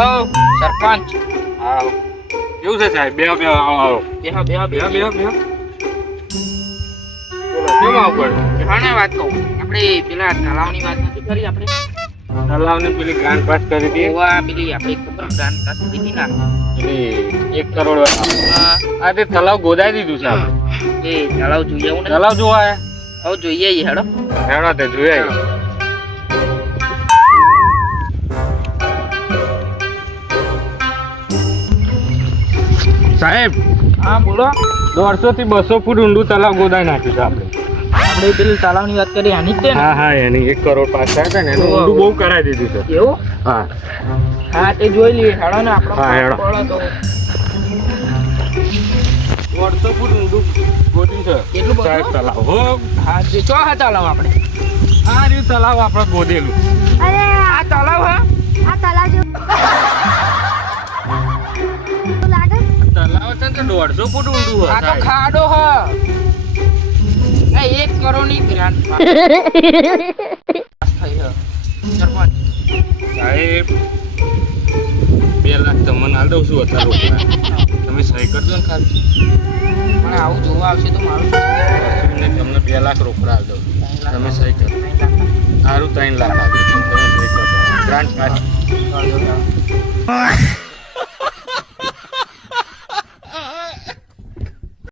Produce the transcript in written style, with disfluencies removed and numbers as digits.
આવો સરપંચ. આવો. કેવું છે સાહેબ? બેહો બેહો આવો. બેહો બેહો બેહો બેહો. બેહો બેહો. બોલો કેમ આવું પડ્યું? હા વાત કહું, આપણે પેલા તળાવની વાત નથી કરી આપણે? તલાવની પેલી ગ્રાન્ટ પાસ કરી હતી. ગોવા પેલી આપણે ખબર ગ્રાન્ટ પાસ કરી હતી ના? પેલી 1 કરોડ વાળા. આ તે તલાવ ગોદાઈ દીધું છે આપણે. એ તળાવ જોઈએ એવું ને? તલાવ જોવા આયા? હવે જોઈએ ઈ હેડો. હેડો તે જોઈ આવીએ. સાહેબ હા બોલો. 150 થી 200 ફૂટ ઊંડું તલાવ ગોદાઈ નાખ્યું છે આપણે. આપણે પેલી તળાવની વાત કરી આની જ છે ને? હા હા એની 1 કરોડ પાસ થયા છે ને એનું ઊંડું બહુ કરાવી દીધું છે. એવું? હા હા તે જોઈ લઈએ હેડો ને આપણો હા, હેડો. પડો તો 150 ફૂટ ઊંડું ગોદ્યું છે. કેટલું બધું? સાહેબ તલાવ હો. હા તે ચો હા તળાવ આપણે? આ રહ્યું તલાવ આપણે ગોદેલું. અરે આ તળાવ હા? આ તલાવ જેવું લાગે. તલાવ છે ને તો 150 ફૂટ ઊંડું હોય આ તો સાહેબ. ખાડો હ. એ 1 કરોડની ગ્રાન્ટ પાસ થઈ હ. સરપંચ સાહેબ 2 લાખ તમને આલ દઉં છું અત્યારે રોકડા. તમે સહી કરજો ને ખાલી. પણ આવું જોવા આવશે તો મારું શું? તમને 2 લાખ રોકડા આલ દઉં છું. તમે સહી કરો. સારું 3 લાખ આપજો. તમે સહી કરજો. Grant pass. થાય?